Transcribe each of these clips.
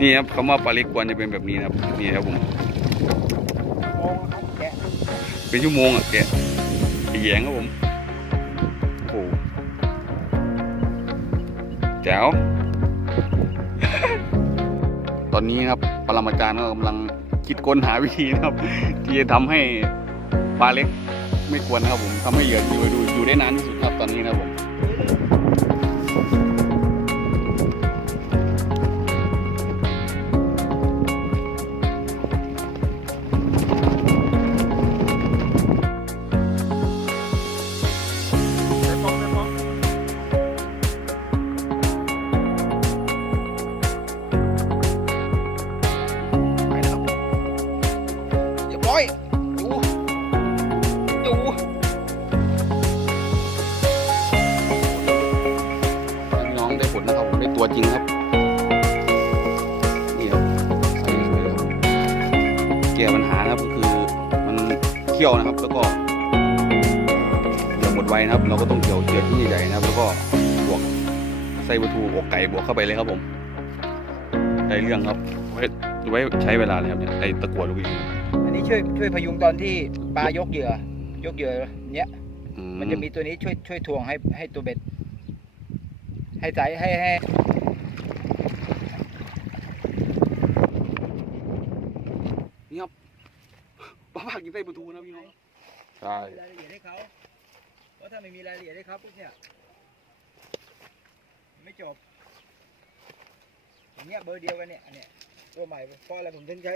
นี่ครับคำว่าปลาเล็กกวนจะเป็นแบบนี้นะครับนี่ครับผมเป็นชั่วโมงอะแกะแยงครับผมโอ้โหแจ๋วตอนนี้ครับปรมาจารย์ก็กำลังคิดค้นหาวิธีนะครับ ที่จะทำให้ปลาเล็กไม่กวนนะครับผมทำให้เหยื่ออยู่ดูอยู่ได้นานที่สุดครับตอนนี้นะครับผม นะครับ เราก็ต้องเกี่ยวเกี่ยวที่ใหญ่ๆนะครับ แล้วก็บวกไส้ปลาทูบวกไก่บวกเข้าไปเลยครับผมได้เรื่องครับไว้ไว้ใช้เวลาเลยครับเนี่ยไอ้ตะกั่วลูกยิงอันนี้ช่วยช่วยพยุงตอนที่ปลายกเหยื่อ ยกเหยื่อเนี้ยอืมันจะมีตัวนี้ช่วยช่วยทวงให้ให้ตัวเบ็ด ให้ใจให้ให้นี่ครับป้าปากินไส้ปลาทูนะพี่น้องใช่รายละ เอียดให้เขาเพราะถ้าไม่มีรายละเอียดให้เขาปุ๊บเนี่ย ไม่จบ อย่างเงี้ยเบอร์เดียวกันเนี่ยอันเนี้ยตัวใหม่เพราะอะไรผมถึงใช้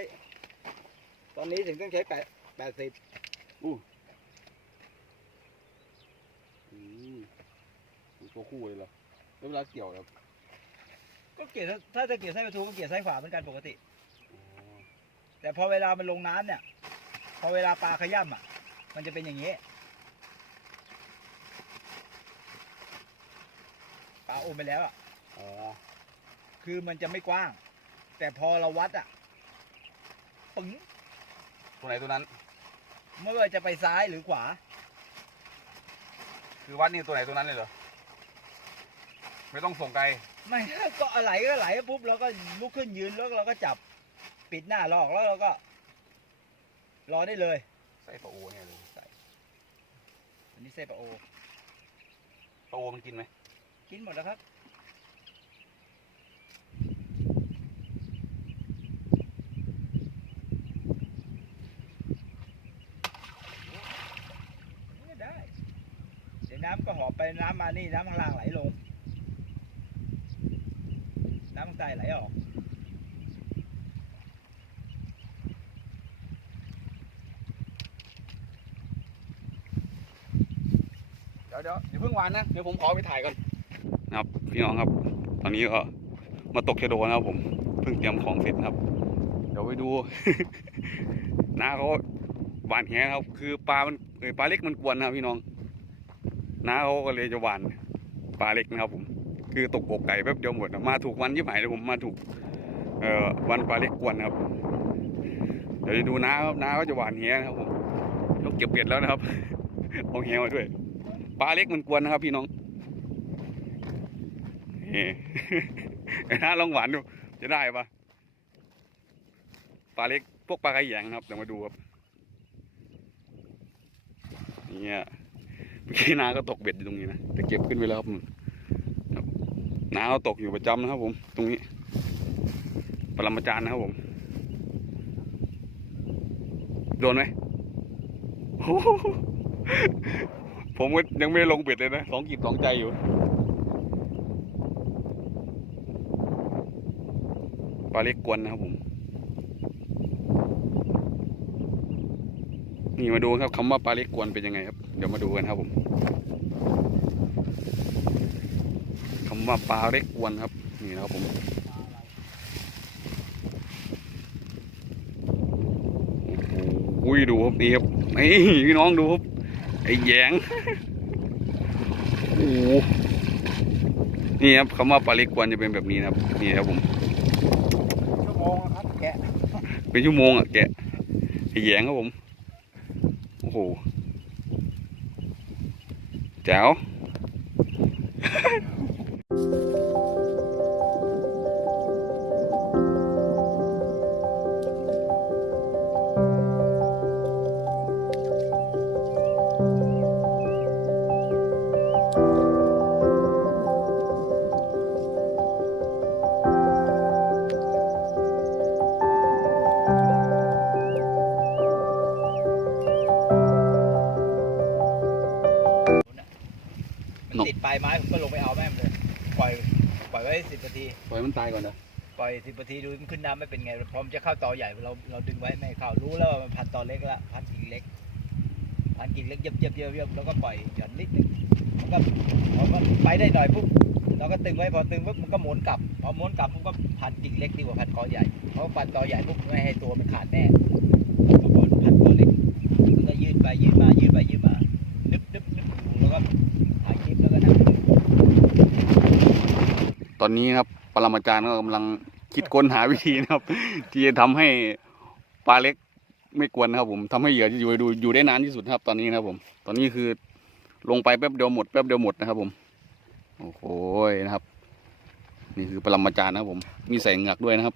ตอนนี้ถึงต้องใช้แปดแปดสิบอืมตัวคู่เลยเหรอแล้วเวลาเกี่ยวครับก็เกี่ยวถ้าจะเกี่ยวไส้ประตูก็เกี่ยวไส้ขวาเหมือนกันปกติ แต่พอเวลามันลงน้ำเนี่ย พอเวลาปลาขย่ำอะ มันจะเป็นอย่างนี้ ปลาอมไปแล้วอะ อ๋อ คือมันจะไม่กว้าง แต่พอเราวัดอะปึ๋งตัวไหนตัวนั้น ไม่ว่าจะไปซ้ายหรือขวา คือวัดนี่ตัวไหนตัวนั้นเลยเหรอ ไม่ต้องส่งไกล ไม่ก็อะไรก็ไหลปุ๊บเราก็ลุกขึ้นยืนแล้วเราก็จับปิดหน้าลอกแล้วเราก็ รอได้เลยไส้ปลาโอเนี่ยเลยอันนี้เส้ปลาโอ ปลาโอมันกินไหม กินหมดแล้วครับได้เดี๋ยวน้ำก็หอบไปน้ำมานี่น้ำข้างล่างไหลลง น้ำข้างใต้ไหลออกเดี๋ยวเดี๋ยวอย่าเพิ่งวานนะ เดี๋ยวผมขอไปถ่ายก่อน นะครับพี่น้องครับ ตอนนี้ก็มาตกชะโดนะครับผมเพิ่งเตรียมของเสร็จนะครับ เดี๋ยวไปดูน้าเขาหวานแหครับ คือปลามันปลาเล็กมันกวนนะครับพี่น้องน้าเขาก็เลยจะหวานปลาเล็กนะครับผมคือตกอกไก่แป๊บเดียวหมดนะมาถูกวันยี่หมายเลยผมมาถูกเอ่อวันปลาเล็กกวนนะครับ เดี๋ยวดูน้าครับน้าก็จะหวานแหนะครับผมต้องเก็บเบ็ดแล้วนะครับเอาแหมาด้วยปลาเล็กมันกวนนะครับ พี่น้อง นี่ไอ้น้าลองหวานดู จะได้ปะปลาเล็กพวกปลากระแยงครับเดี๋ยวมาดูครับเนี่ยเมื่อกี้น้าก็ตกเบ็ดอยู่ตรงนี้นะแต่เก็บขึ้นไปแล้วครับน้าก็ตกอยู่ประจำนะครับ ผม ตรงนี้ปรมาจารย์นะครับผม โดนไหมผมก็ยังไม่ลงเบ็ดเลยนะสองกีบสองใจอยู่ ปลาเล็กกวนนะครับผม นี่มาดูครับคำว่าปลาเล็กกวนเป็นยังไงครับ เดี๋ยวมาดูกันครับผมคำว่าปลาเล็กกวนครับ นี่นะครับผมอุ้ยดูครับนี่ครับนี่พี่น้องดูครับไอ้แยงโอ้นี่ครับคำว่าปลาเล็กกวนจะเป็นแบบนี้นะครับ นี่ครับผม ชั่วโมงอะครับ แกะ เป็นชั่วโมงอะแกะแยงครับผม โอ้โหแจ๋ว สิบนาที ปล่อยมันตายก่อนนะปล่อยสิบนาทีดูมันขึ้นน้ำไม่เป็นไงพร้อมนจะเข้าตอใหญ่เราเราดึงไว้ไม่ให้เข้ารู้แล้วว่ามันพันตอเล็กแล้วพันกิ่งเล็ก พันกิ่งเล็กเย็บเย็บเย็บเย็บแล้วก็ปล่อยหย่อนนิดนึงมันก็พอมันไปได้หน่อยปุ๊บเราก็ตึงไว้พอตึงปุ๊บมันก็หมุนกลับพอหมุนกลับปุ๊บก็พันกิ่งเล็กดีกว่าพันกอใหญ่เพราะพันตอใหญ่ปุ๊บไม่ให้ตัวมันขาดแน่พอพันตอเล็กมันก็ยืดไปยืดมายืดไปยืดมานึบนึบนึบอยู่แล้วก็ถ่ายคลิปแล้วก็นั่งดู ตอนนี้นะครับปรมาจารย์ก็กำลังคิดค้นหาวิธีนะครับ ที่จะทำให้ปลาเล็กไม่กวนนะครับ ผมทำให้เหยื่ออยู่ดูอยู่ได้นานที่สุดนะครับ ตอนนี้นะครับผม ตอนนี้คือลงไปแป๊บเดียวหมดแป๊บเดียวหมดนะครับ ผม โอ้โหนะครับ นี่คือปรมาจารย์นะครับผม มีใส่เหงือกด้วยนะครับ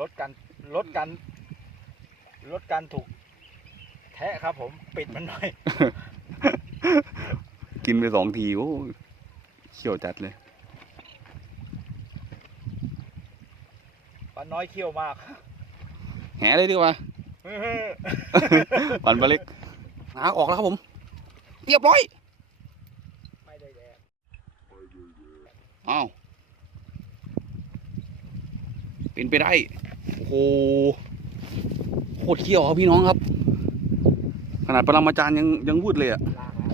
ลดการลดการลดการถูก แทะครับผมปิดมันหน่อย กินไปสองทีโอ้ย เขี่ยวจัดเลยปลาน้อยเขี้ยวมาก แหเลยดีกว่า ปันปลาเล็กหาออกแล้วครับผม เรียบร้อยไม่ได้แดกอ้าวเป็นไปได้ โอ้โหโคตรเขี้ยวครับพี่น้องครับ ขนาดปรมาจารย์ยังยังพูดเลยอะลากแล้ว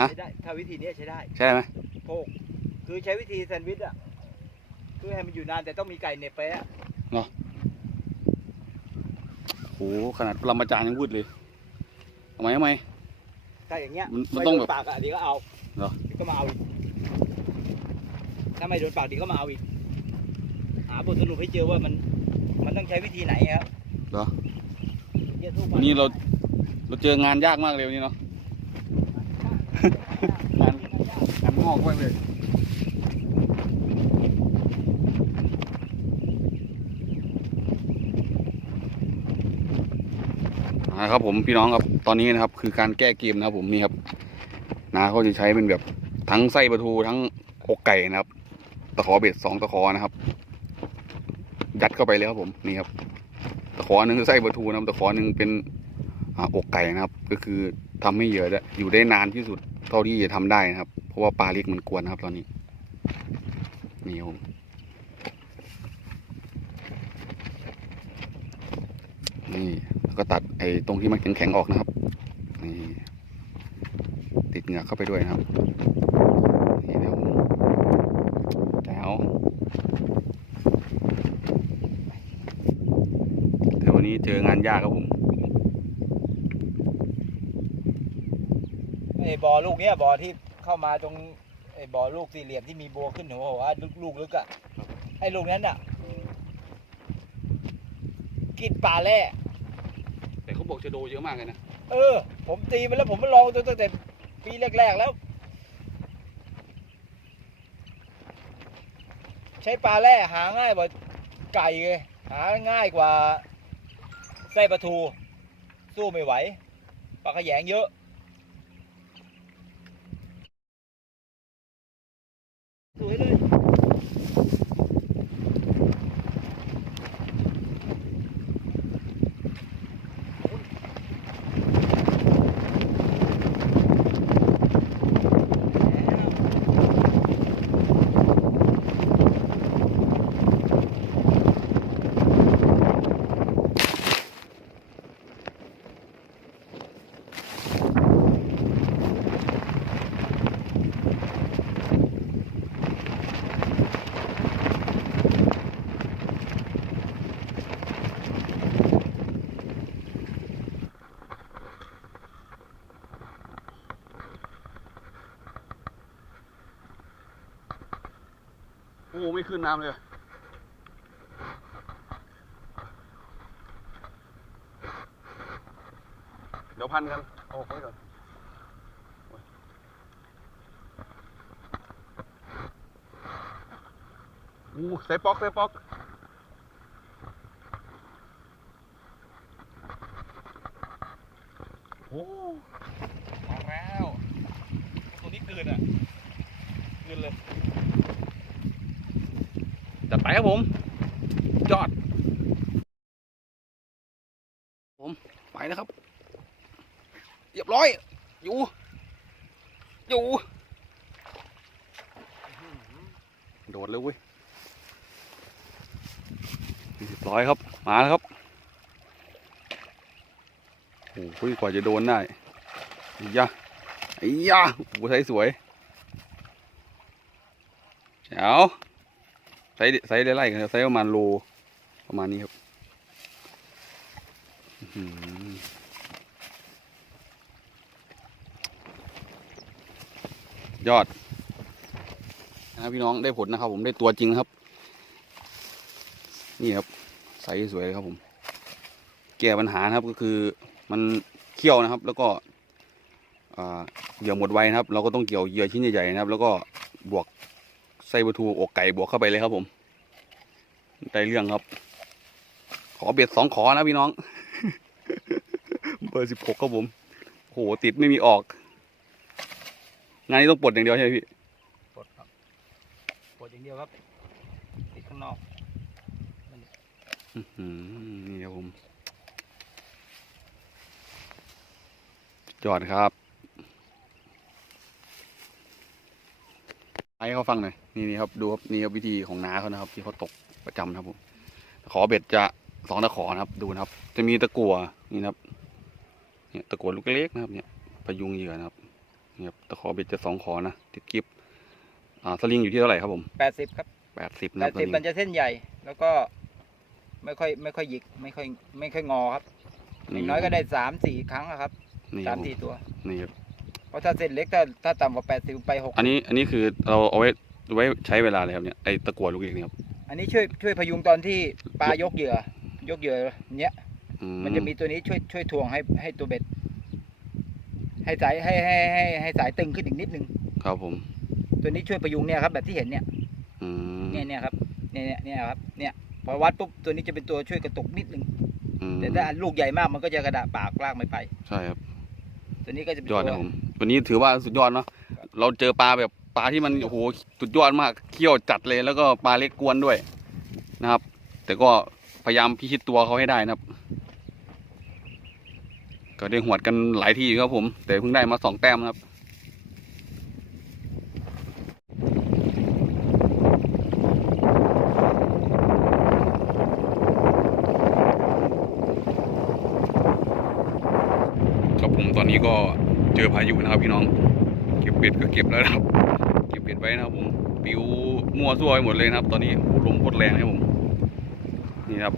ฮะ ใช้ได้ถ้าวิธีนี้ใช้ได้ ใช่ไหม โพกคือใช้วิธีแซนด์วิชอะคือให้มันอยู่นานแต่ต้องมีไก่เหน็บไปอะโอ้โหขนาดปรมาจารย์ยังพูดเลยทำไมทำไม ถ้าอย่างเงี้ยมันมันไม่ต้องโดแบบนปากอะเดียวก็เอาเหรอ ดี๋ยวก็มาเอาอีกถ้าไม่โดนปากเดียวก็มาเอาอีกหาบทสรุปให้เจอว่ามัน มันต้องใช้วิธีไหนครับเหรอ เหี้ยทุกวันนี้เราเราเจองานยากมากเลยวันนี้เนาะ งานงานงอกมากเลยนะครับผมพี่น้องครับตอนนี้นะครับ คือการแก้เกมนะครับผมนี่ครับนาเขาจะใช้เป็นแบบทั้งไส้ปลาทูทั้งอกไก่นะครับ ตะขอเบ็ดสองตะขอนะครับ ยัดเข้าไปเลยครับผมนี่ครับ ตะขอหนึ่งคือไส้ปลาทูนะครับตะขอหนึ่งเป็นออกไก่นะครับ ก็คือทำให้เหยื่อได้อยู่ได้นานที่สุดเท่าที่จะทำได้นะครับ เพราะว่าปลาเล็กมันกวนนะครับตอนนี้นี่ผมนี่แล้วก็ตัดไอ้ตรงที่มันแข็งๆออกนะครับนี่ติดเหงือกเข้าไปด้วยนะครับนี่เดี๋ยวแล้วแต่วันนี้เจองานยากครับผมไอ้บอลูกเนี้ยบอที่ เข้ามาตรงไอ้บ่อลูกสี่เหลี่ยมที่มีบัวขึ้นหัวหัวลูกลูกลึกอะไอ้ลูกนั้นอะกินปลาแร่แต่เขาบอกจะโดเยอะมากเลยนะเออ ผมตีมันแล้วผมมาลองตั้งแต่ปีแรกๆแล้ว ใช้ปลาแร่หาง่ายกว่าไก่เลยหาง่ายกว่าไส้ปลาทู สู้ไม่ไหวปลาขยงเยอะ ส ไม่ขึ้นน้ำเลยเดี๋ยวพันกันเอาออกไว้ก่อนอ้ยอู้ใส่ป๊อกใส่ป๊อกโอ้มาแล้ว ตัวนี้เกินอะเกินเลย จัดไปครับผมจอด ผมไปนะครับเรียบร้อย อยู่ อยู่ โดดเลยเว้ยเรียบร้อยครับ มาแล้วครับโอ้โหกว่าจะโดนได้อียะอียะโอ้โใช้สวยเจ้า ไซส์ไซส์ได้ไล่กันไซส์ประมาณโลประมาณนี้ครับยอดนะครับพี่น้องได้ผลนะครับ ผมได้ตัวจริงครับ นี่ครับไซส์สวยเลยครับผม แก้ปัญหาครับก็คือมันเคี่ยวนะครับ แล้วก็เหยื่อหมดไวนะครับ เราก็ต้องเกี่ยวเหยื่อชิ้นใหญ่ๆนะครับ แล้วก็บวก ไส้ปลาทูอกไก่บวกเข้าไปเลยครับผมได้เรื่องครับ ขอเบ็ดสองขอนะพี่น้อง เบอร์สิบหกครับผมโหติดไม่มีออก งานนี้ต้องปลดอย่างเดียวใช่ไหมพี่ปลดครับปลดอย่างเดียวครับ ติดข้างนอกอื้อหือนี่ครับผมจอดครับ ให้เขาฟังหน่อยนี่นี่ครับดูครับนี่ครับวิธีของน้าเขานะครับ ที่เขาตกประจำนะครับผมขอเบ็ดจะสองตะขอนะครับ ดูนะครับ จะมีตะกัวนี่นะครับ เนี่ยตะกัวลูกเล็กนะครับเนี่ยพยุงเหยื่อนะครับนี่ครับตะขอเบ็ดจะสองขอนะติดกิฟอ่าสลิงอยู่ที่เท่าไหร่ครับผมแปดสิบครับแปดสิบแปนะครัดบสสิบลิงมันจะเส้นใหญ่ แล้วก็ไม่ค่อยไม่ค่อยหยิกไม่ค่อยไม่ค่อยงอครับอย่างน้อยก็ได้สามสี่ครั้งอะครับนี่คสารับมผมสี่ตัวนี่ครับ เพราะถ้าเส้นเล็กถ้าถ้าต่ำกว่าแปดสิบไปหกอันนี้อันนี้คือเราเอาไว้ไว้ใช้เวลาเลยครับเนี่ยไอตะกั่วลูกเอกเนี่ยครับอันนี้ช่วยช่วยพยุงตอนที่ปลายกเหยื่อ ยกเหยื่อเนี้ย อืมันจะมีตัวนี้ช่วยช่วยทวงให้ให้ตัวเบ็ด ให้สายให้ให้ให้ให้สายตึงขึ้นอีกนิดนึง ครับผม ตัวนี้ช่วยพยุงเนี่ยครับแบบที่เห็นเนี่ยอืมเนี่ยเนี่ยครับเนี่ยเนี่ยเนี่ยครับเนี่ยพอวัดปุ๊บตัวนี้จะเป็นตัวช่วยกระตุกนิดนึงอืมแต่ถ้าลูกใหญ่มากมันก็จะกระดาปากลากไม่ไป ใช่ครับตัวนี้ก็จะเป็นยอดตันะวผม วันนี้ถือว่าสุดยอดเนาะเราเจอปลาแบบปลาที่มันโอ้โหสุดยอดมากเคี่ยวจัดเลยแล้วก็ปลาเล็กกวนด้วยนะครับ แต่ก็พยายามพิชิตตัวเขาให้ได้นะครับ ก็ได้หวดกันหลายทีอยู่ครับผม แต่เพิ่งได้มาสองแต้มนะครับผมตอนนี้ก็เจอพายุนะครับพี่น้อง เก็บเบ็ดก็เก็บแล้วนะครับ เก็บเบ็ดไว้นะครับผม ปิวมั่วซั่วไปหมดเลยนะครับ ตอนนี้ลมโคตรแรงนะครับผม นี่ครับ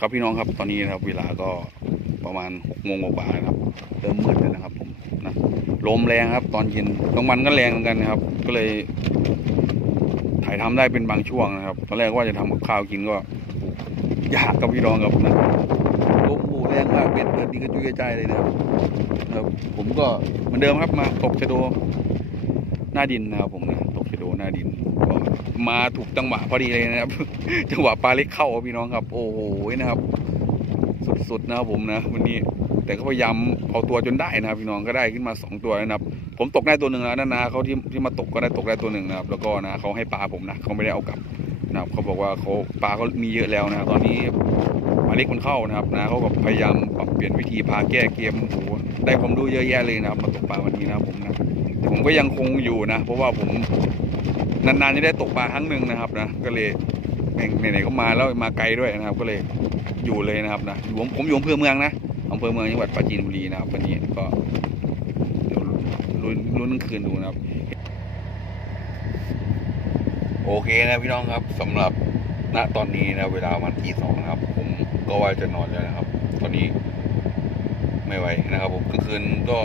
ครับ พี่น้องครับตอนนี้นะครับเวลาก็ประมาณหกโมงกว่าครับเริ่มมืดแล้วนะครับผมนะลมแรงครับ ตอนเย็นกลางวันก็แรงเหมือนกันนะครับ ก็เลย ถ่ายทำได้เป็นบางช่วงนะครับตอนแรกว่าจะทำกับข้าวกินก็ยากกับพี่น้องครับนะลมโอ้แรงมากเบ็ดเปิดดีกระจุยกระจายเลยนะครับครับผมก็เหมือนเดิมครับมาตกชะโดหน้าดินนะครับผมนะ หน้าดินก็มาถูกจังหวะพอดีเลยนะครับ จังหวะปลาเล็กเข้าพี่น้องครับ โอ้โหนะครับ สุดๆนะครับผมนะ วันนี้แต่ก็พยายามเอาตัวจนได้นะครับ พี่น้องก็ได้ขึ้นมาสองตัวนะครับ ผมตกได้ตัวหนึ่งแล้วนะนาเขาที่ที่มาตกก็ได้ตกได้ตัวหนึ่งนะครับ แล้วก็นะเขาให้ปลาผมนะเขาไม่ได้เอากลับนะครับเขาบอกว่าเขาปลาเขามีเยอะแล้วนะครับตอนนี้ปลาเล็กมันเข้านะครับนะเขาก็พยายามปรับเปลี่ยนวิธีพาแก้เกมโอ้โหได้ความรู้เยอะแยะเลยนะครับมาตกปลาวันนี้นะผมนะแต่ผมก็ยังคงอยู่นะ เพราะว่าผม นานๆจะได้ตกปลาครั้งหนึ่งนะครับนะก็เลยไหนๆก็มาแล้วมาไกลด้วยนะครับ ก็เลยอยู่เลยนะครับนะผมผมอยู่อำเภอเมืองนะอำเภอเมืองจังหวัดปราจีนบุรีนะครับวันนี้ก็เดี๋ยวลุ้นลุ้นกลางคืนดูนะครับ โอเคนะพี่น้องครับสำหรับณตอนนี้นะเวลาวันที่สองนะครับ ผมก็ว่าจะนอนแล้วนะครับ ตอนนี้ไม่ไหวนะครับ ผมกลางคืนก็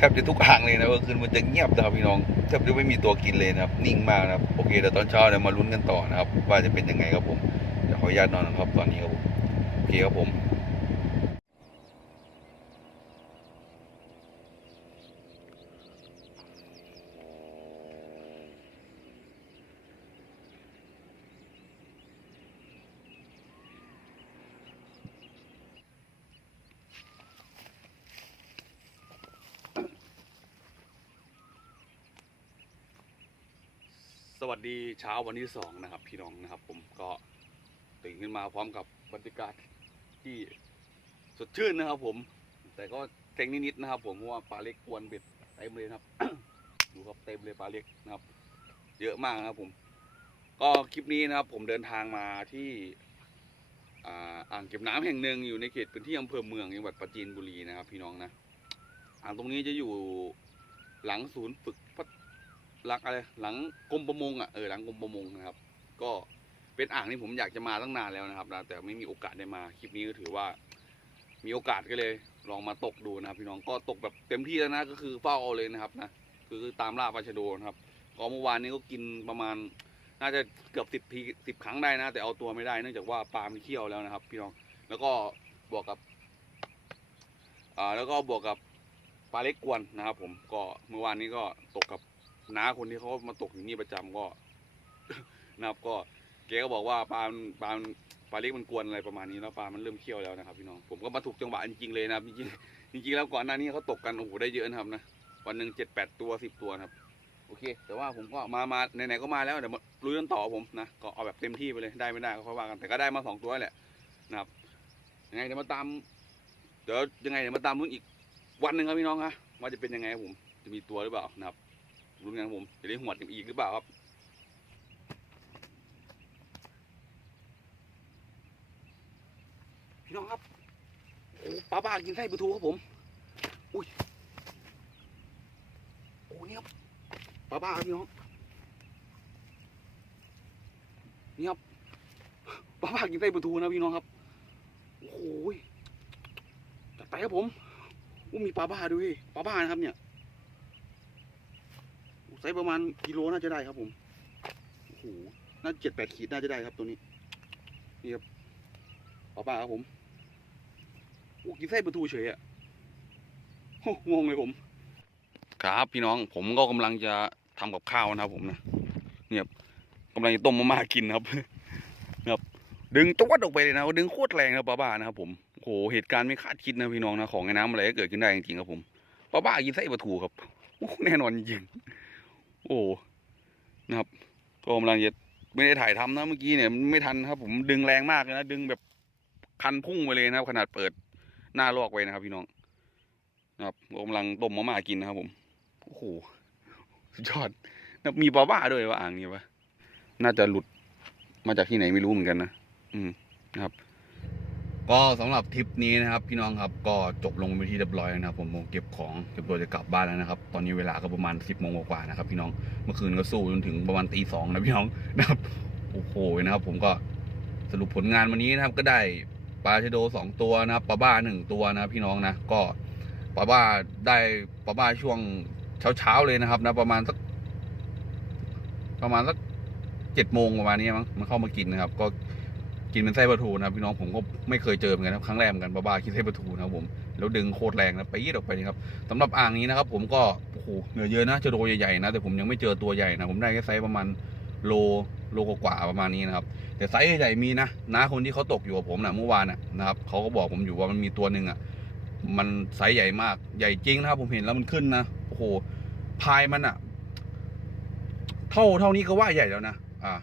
ทบจะทุกอ่างเลยนะคืนมันจะเงียบนะครับพี่น้องแทบจะไม่มีตัวกินเลยนะครับนิ่งมากนะครับโอเคเดี๋ยวตอนเช้าเนี่ยมาลุ้นกันต่อนะครับ ว่าจะเป็นยังไงครับผมเดี๋ยวขออนุญาตนอนนะครับตอนนี้ครับผมโอเคครับผม สวัสดีเช้าวันที่สองนะครับ พี่น้องนะครับ ผมก็ตื่นขึ้นมาพร้อมกับบรรยากาศที่สดชื่นนะครับ ผม แต่ก็เซ็งนิดๆนะครับ ผมเพราะว่าปลาเล็กกวนเบ็ดเต็มเลยครับ ดูครับเต็มเลยปลาเล็กนะครับ เยอะมากนะครับ ผม ก็คลิปนี้นะครับ ผมเดินทางมาที่อ่าอางเก็บน้ำแห่งหนึ่งอยู่ในเขตพื้นที่อำเภอเมืองจังหวัดปราจีนบุรีนะครับ พี่น้องนะอ่างตรงนี้จะอยู่หลังศูนย์ฝึกพัฒ หลังอะไรหลังกรมประมงอะเออหลังกรมประมงนะครับ ก็เป็นอ่างที่ผมอยากจะมาตั้งนานแล้วนะครับนะแต่ไม่มีโอกาสได้มาคลิปนี้ก็ถือว่า มีโอกาสก็เลย ลองมาตกดูนะครับ พี่น้องก็ตกแบบเต็มที่แล้วนะก็คือเฝ้าเอาเลยนะครับนะคือตามล่าปลาชะโดนะครับก็เมื่อวานนี้ก็กินประมาณ น่าจะเกือบสิบทีสิบครั้งได้นะ แต่เอาตัวไม่ได้เนื่องจากว่าปลามันเขี้ยวแล้วนะครับ พี่น้องแล้วก็บวกกับอ่าแล้วก็บวกกับปลาเล็กกวนนะครับ ผมก็เมื่อวานนี้ก็ตกกับ น้าคนที่เขามาตกอยู่นี่ประจำก็ นะครับก็แกก็บอกว่าปลาปลาปลาเล็กมันกวนอะไรประมาณนี้แล้วปลามันเริ่มเคี่ยวแล้วนะครับพี่น้องผมก็มาถูกจังหวะจริงๆเลยนะครับจริงๆจริงๆแล้วก่อนหน้านี้เขาตกกันโอ้โหได้เยอะนะครับนะวันหนึ่งเจ็ดแปดตัวสิบตัวครับโอเค แต่ว่าผมก็มามาไหนๆก็มาแล้วเดี๋ยวมาลุยกันต่อผมนะก็เอาแบบเต็มที่ไปเลยได้ไม่ได้ก็ค่อยว่ากันแต่ก็ได้มาสองตัวแหละนะครับยังไงเดี๋ยวมาตามเดี๋ยวยังไงเดี๋ยวมาตามลุ้นอีกวันหนึ่งครับพี่น้องครับว่าจะเป็นยังไงผมจะมีตัวหรือเปล่านะครับ รุ้นกันครับผมจะได้หวดกันอีกหรือเปล่าครับพี่น้องครับโอ้ปลาบ้ากินไส้ปลาทูครับผมอุ้ยโอ้นี่ครับปลาบ้าครับพี่น้องนี่ครับปลาบ้ากินไส้ปลาทูนะพี่น้องครับโอ้โหยจัดไปครับผมอู้มีปลาบ้าด้วยปลาบ้านะครับเนี่ย ไซส์ประมาณกิโลน่าจะได้ครับผมโอ้โหน่าเจ็ดแปดขีดน่าจะได้ครับตัวนี้นี่ครับป้าป้าครับผมโอ้กินไส้ประตูเฉยอะโอ้งงเลยผม ครับพี่น้องผมก็กำลังจะทำกับข้าวนะครับผมนะเนี่ยครับกำลังจะต้มมาม่ากินครับนะครับ ดึงจวดออกไปเลยนะดึงโคตรแรงนะป้าบ้านะครับผมโอ้โหเหตุการณ์ไม่คาดคิดนะพี่น้องนะของในน้ำอะไรก็เกิดขึ้นได้จริงๆครับผมป้าบ้ากินไส้ปลาทูครับโอ้แน่นอนจริง โอ้นะครับก็กำลังจะไม่ได้ถ่ายทำนะเมื่อกี้เนี่ยมันไม่ทันครับ ผมดึงแรงมากเลยนะดึงแบบคันพุ่งไปเลยนะครับ ขนาดเปิดหน้าลอกไว้นะครับ พี่น้องนะครับกำลังต้มมาม่ากินนะครับ ผมโอ้โหสุดยอดนะมีปลาบ้าด้วยว่าอ่างนี้วะน่าจะหลุดมาจากที่ไหนไม่รู้เหมือนกันนะอืมนะครับ ก็สำหรับทริปนี้นะครับพี่น้องครับก็จบลงไปนที่เรียบร้อยนะครับผมเก็บของเก็บตัวจะกลับบ้านแล้วนะครับ ตอนนี้เวลาก็ประมาณสิบโมงกว่านะครับพี่น้องเมื่อคืนก็สู้จนถึงประมาณตีสองนะพี่น้องนะครับโอ้โหนะครับผมก็สรุปผลงานวันนี้นะครับก็ได้ปลาชโดสองตัวนะครับปลาบ้าหนึ่งตัวนะพี่น้องนะก็ปลาบ้าได้ปลาบ้าช่วงเช้าๆเลยนะครับนะประมาณสักประมาณสักเจ็ดโมงประมาณนี้มั้งมันเข้ามากินนะครับ ก็ กินเป็นไส้ปลาทูนะพี่น้องผมก็ไม่เคยเจอเหมือนกันครับครั้งแรกเหมือนกันบ้าๆกินไส้ปลาทูนะครับผมแล้วดึงโคตรแรงนะไปยีดออกไปนี่ครับสำหรับอ่างนี้นะครับ ผมก็โอ้โหเหนือเยอะนะจะโดใหญ่ๆนะแต่ผมยังไม่เจอตัวใหญ่นะผมได้แค่ไซส์ประมาณโลโลกว่าประมาณนี้นะครับแต่ไซส์ใหญ่ๆมีนะน้าคนที่เขาตกอยู่กับผมนะเมื่อวานนะนะครับเขาก็บอกผมอยู่ว่ามันมีตัวหนึ่งอะมันไซส์ใหญ่มากใหญ่จริงนะครับผมเห็นแล้วมันขึ้นนะโอ้โหพายมันอะ เท่าเท่านี้ก็ว่าใหญ่แล้วนะอ่า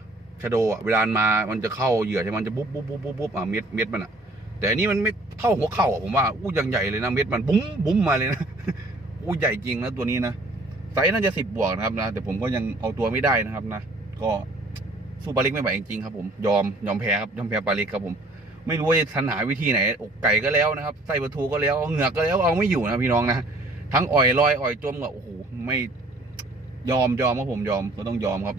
ชะโดอะเวลามามันจะเข้าเหยื่อใช่ไหมมันจะบุ๊บบุ๊บบุ๊บบุ๊บอะเม็ดเม็ดมันอะ แต่อันนี้มันไม่เท่าหัวเข่าอะผมว่าอู้ยังใหญ่เลยนะเม็ดมันบุ้มบุ้มมาเลยนะอู้ใหญ่จริงนะตัวนี้นะไซส์น่าจะสิบบวกนะครับนะแต่ผมก็ยังเอาตัวไม่ได้นะครับนะก็สู้ปลาเล็กไม่ไหวจริงๆครับผมยอมยอมแพ้ครับยอมแพ้ปลาเล็กครับผม ไม่รู้ว่าจะทันหาวิธีไหนอกไก่ก็แล้วนะครับไส้ปลาทูก็แล้วเหงือกก็แล้วเอาไม่อยู่นะพี่น้องนะทั้งอ่อยลอยอ่อยจมก็โอ้โหไม่ยอมยอมครับผมยอมก็ต้องยอมครับ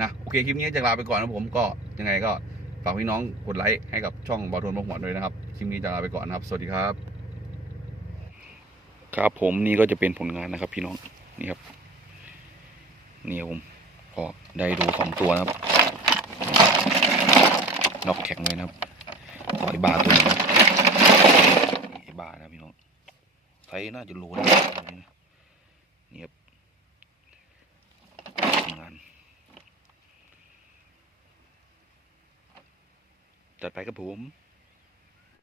นะโอเคคลิปนี้จะลาไปก่อนนะผมก็ยังไงก็ฝากพี่น้องกดไลค์ให้กับช่องบอลทนบกหมอนด้วยนะครับคลิปนี้จะลาไปก่อนนะครับ สวัสดีครับ ครับผมนี่ก็จะเป็นผลงานนะครับ พี่น้องนี่ครับนี่ผมก็ได้ดูสองตัวนะครับนอกแข็งเลยนะครับต่อยบาตัวนึงไอ้บานะพี่น้องไซส์น่าจะโลนะนี่ครับผลงาน จัดไปครับผม